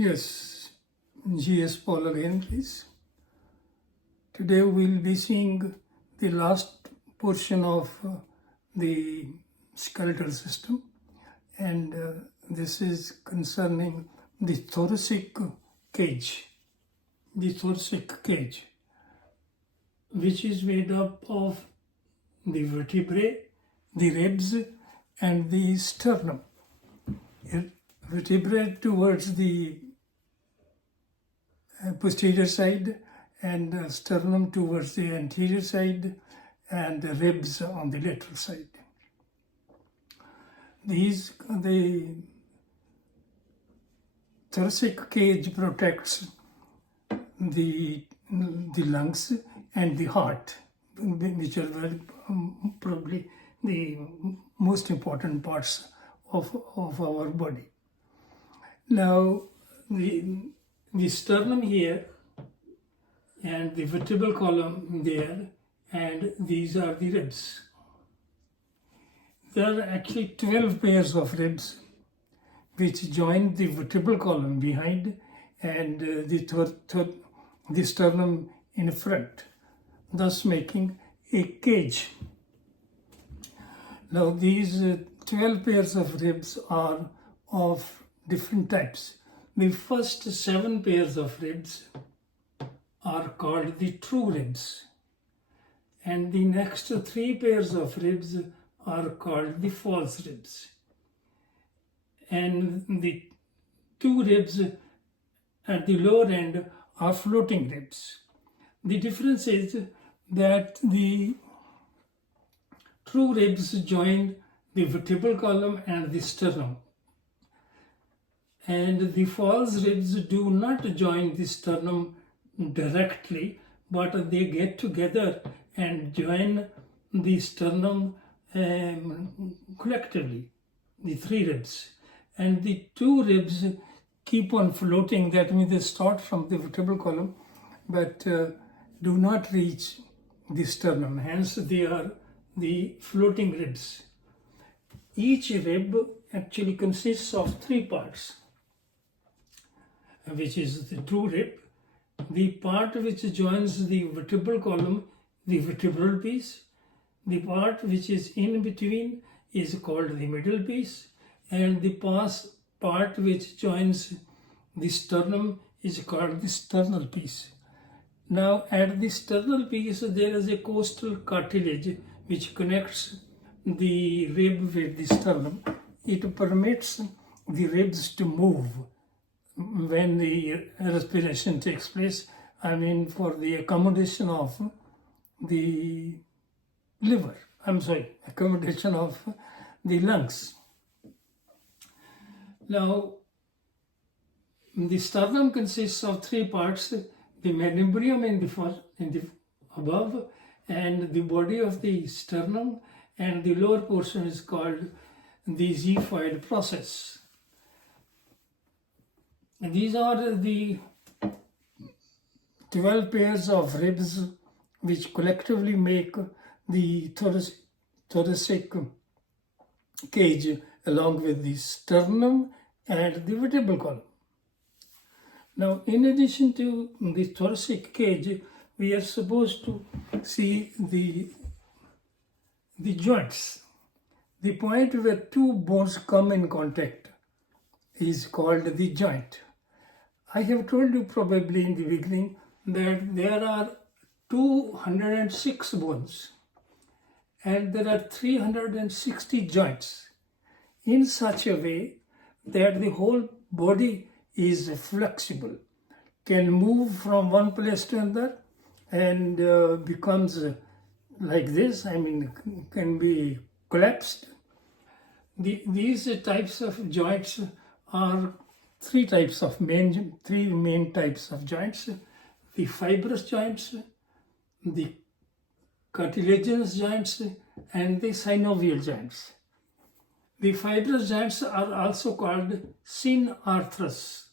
Yes, GS Paul again, please. Today we'll be seeing the last portion of the skeletal system, and this is concerning the thoracic cage. The thoracic cage, which is made up of the vertebrae, the ribs, and the sternum. Vertebrae towards the posterior side, and sternum towards the anterior side, and the ribs on the lateral side. The thoracic cage protects the lungs and the heart, which are probably the most important parts of our body. Now, the sternum here and the vertebral column there, and these are the ribs. There are actually 12 pairs of ribs which join the vertebral column behind and the sternum in front, thus making a cage. Now these 12 pairs of ribs are of different types. The first 7 pairs of ribs are called the true ribs, and the next 3 pairs of ribs are called the false ribs, and the 2 ribs at the lower end are floating ribs. The difference is that the true ribs join the vertebral column and the sternum, and the false ribs do not join the sternum directly, but they get together and join the sternum collectively, the 3 ribs. And the 2 ribs keep on floating. That means they start from the vertebral column but do not reach the sternum. Hence they are the floating ribs. Each rib actually consists of 3 parts, which is the true rib, the part which joins the vertebral column, the vertebral piece, the part which is in between is called the middle piece, and the part which joins the sternum is called the sternal piece. Now at the sternal piece there is a costal cartilage which connects the rib with the sternum. It permits the ribs to move when the respiration takes place, for the accommodation of the accommodation of the lungs. Now, the sternum consists of 3 parts: the manubrium in the above, and the body of the sternum, and the lower portion is called the xiphoid process. And these are the 12 pairs of ribs which collectively make the thoracic cage, along with the sternum and the vertebral column. Now, in addition to the thoracic cage, we are supposed to see the joints. The point where 2 bones come in contact is called the joint. I have told you probably in the beginning that there are 206 bones and there are 360 joints, in such a way that the whole body is flexible, can move from one place to another, and becomes like this, can be collapsed. These types of joints are 3 main types of joints: the fibrous joints, the cartilaginous joints, and the synovial joints. The fibrous joints are also called synarthrous.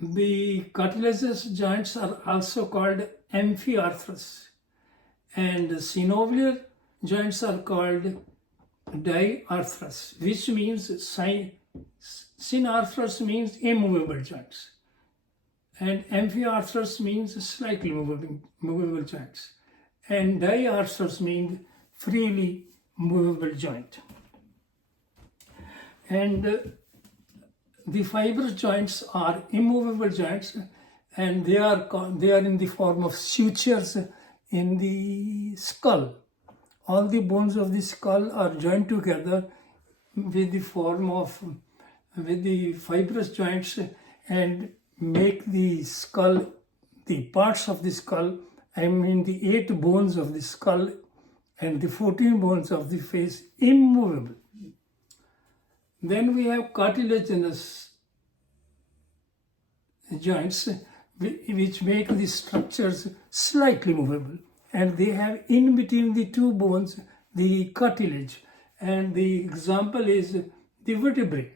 The cartilaginous joints are also called amphiarthrous, and synovial joints are called diarthrous, which means Synarthrous means immovable joints, and amphiarthrous means slightly movable joints, and diarthrous means freely movable joint. And the fibrous joints are immovable joints, and they are in the form of sutures in the skull. All the bones of the skull are joined together with the fibrous joints and make the skull, the parts of the skull, I mean the 8 bones of the skull and the 14 bones of the face, immovable. Then we have cartilaginous joints which make the structures slightly movable, and they have in between the 2 bones the cartilage, and the example is the vertebrae.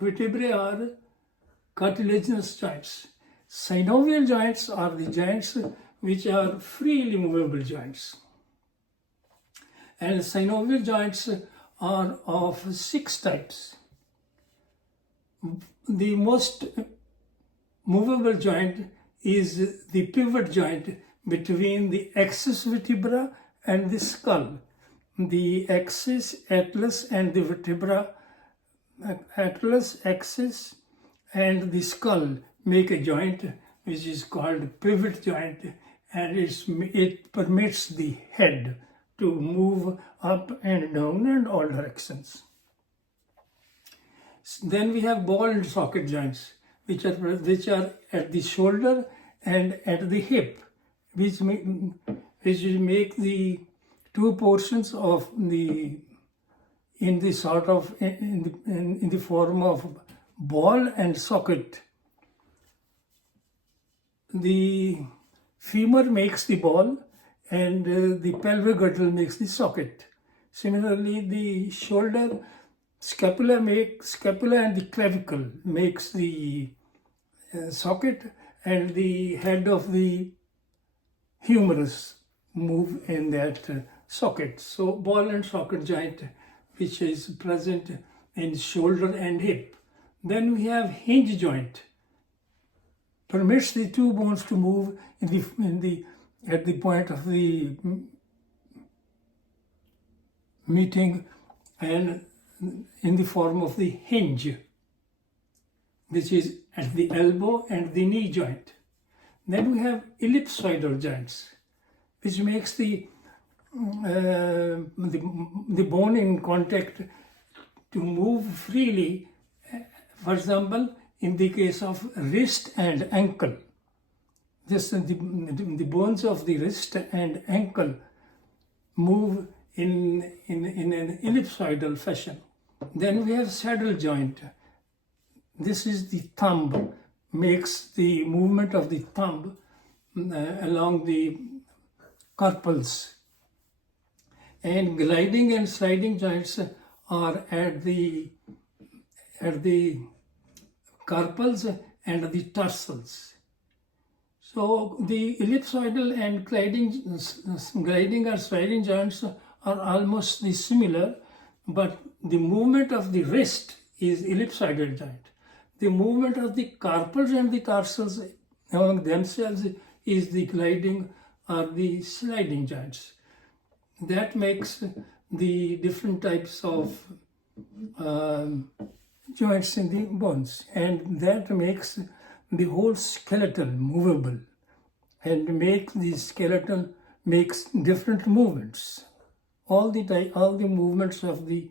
Vertebrae are cartilaginous joints. Synovial joints are the joints which are freely movable joints, and synovial joints are of 6 types. The most movable joint is the pivot joint between the axis vertebra and the skull. The axis, atlas, and the vertebra, atlas, axis, and the skull make a joint which is called pivot joint, and it permits the head to move up and down in all directions. Then we have ball and socket joints, which are at the shoulder and at the hip, which make the 2 portions of in the form of ball and socket. The femur makes the ball, and the pelvic girdle makes the socket. Similarly, the shoulder, scapula and the clavicle makes the socket, and the head of the humerus move in that socket. So ball and socket joint, which is present in shoulder and hip. Then we have hinge joint, permits the 2 bones to move at the point of the meeting, and in the form of the hinge, which is at the elbow and the knee joint. Then we have ellipsoidal joints, which makes the bone in contact to move freely. For example, in the case of wrist and ankle, the bones of the wrist and ankle move in an ellipsoidal fashion. Then we have saddle joint. This is the thumb, makes the movement of the thumb along the carpals. And gliding and sliding joints are at the carpals and the tarsals. So the ellipsoidal and gliding or sliding joints are almost similar, but the movement of the wrist is ellipsoidal joint. The movement of the carpals and the tarsals among themselves is the gliding or the sliding joints. That makes the different types of joints in the bones, and that makes the whole skeleton movable, and make the skeleton makes different movements. All the movements of the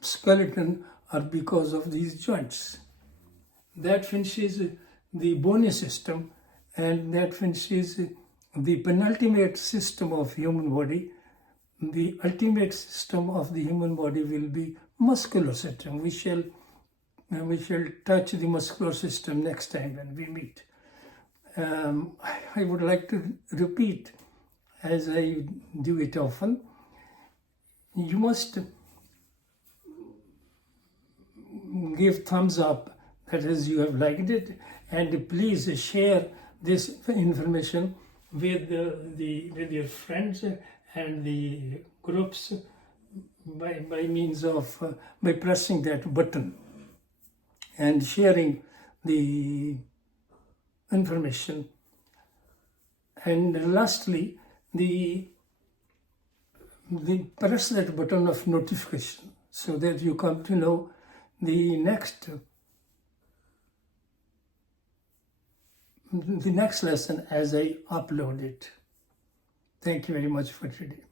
skeleton are because of these joints. That finishes the bony system, and that finishes the penultimate system of human body. The ultimate system of the human body will be muscular system. We shall touch the muscular system next time when we meet. I would like to repeat, as I do it often, you must give thumbs up, that is, you have liked it, and please share this information with your friends and the groups by means of by pressing that button and sharing the information. And lastly, the press that button of notification so that you come to know the next lesson as I upload it. Thank you very much for today.